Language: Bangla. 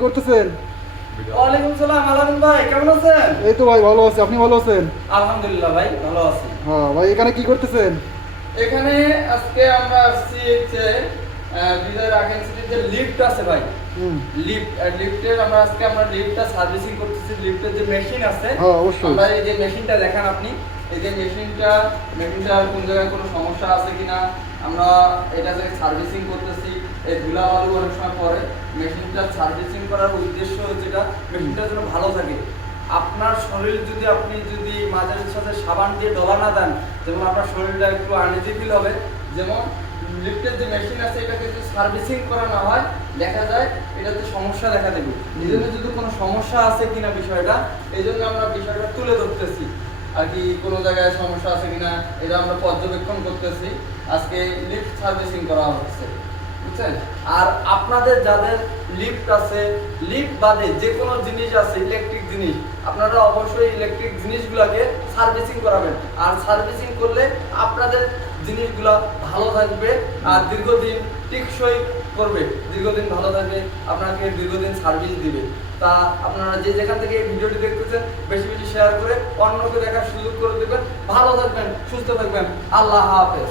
করতেছেন? ওয়ালাইকুম সালাম আলামিন ভাই কেমন আছেন? এই তো ভাই ভালো আছি। আপনি ভালো আছেন? আলহামদুলিল্লাহ ভাই ভালো আছি। হ্যাঁ ভাই এখানে কি করতেছেন? এখানে আজকে আমরা আসছি আহ, বিজয় রাখেন সিটিতে লিফট আছে ভাই লিফট লিফটের আমরা আজকে আমরা লিফটটা সার্ভিসিং করতেছি লিফটের যে মেশিন আছে আমরা এই যে মেশিনটা দেখান আপনি এই যে মেশিনটা মেশিনটা কোন জায়গায় কোনো সমস্যা আছে কিনা আমরা এটা যে সার্ভিসিং করতেছি এই ধুলা বালু অনেক সময় পরে মেশিনটা সার্ভিসিং করার উদ্দেশ্য যেটা মেশিনটা যেন ভালো থাকে। আপনার শরীর যদি আপনি যদি মাঝের সাথে সাবান দিয়ে ডবা না দেন যেমন আপনার শরীরটা একটু আনইজি ফিল হবে। যেমন লিফটের যে মেশিন আছে, এটাকে যদি সার্ভিসিং করা না হয়, দেখা যায় এটাতে সমস্যা দেখা দেবে। জন্য যদি কোনো সমস্যা আছে কিনা বিষয়টা, এই জন্য আমরা বিষয়টা তুলে ধরতেছি। আর কি কোনো জায়গায় সমস্যা আছে কিনা, এটা আমরা পর্যবেক্ষণ করতেছি। আজকে লিফট সার্ভিসিং করা হচ্ছে। বুঝছেন? আর আপনাদের যাদের লিফট আছে লিফট বাদে যে কোনো জিনিস আছে ইলেকট্রিক জিনিস, আপনারা অবশ্যই ইলেকট্রিক জিনিসগুলোকে সার্ভিসিং করাবেন। আর সার্ভিসিং করলে আপনাদের জিনিসগুলো ভালো থাকবে আর দীর্ঘদিন টিকসই করবে। দীর্ঘদিন ভালো থাকবে, আপনাকে দীর্ঘদিন সার্ভিস দিবে। তা আপনারা যে যেখান থেকে এই ভিডিওটি দেখতেছেন, বেশি বেশি শেয়ার করে অন্যকে দেখার সুযোগ করে দেবেন। ভালো থাকবেন, সুস্থ থাকবেন। আল্লাহ হাফেজ।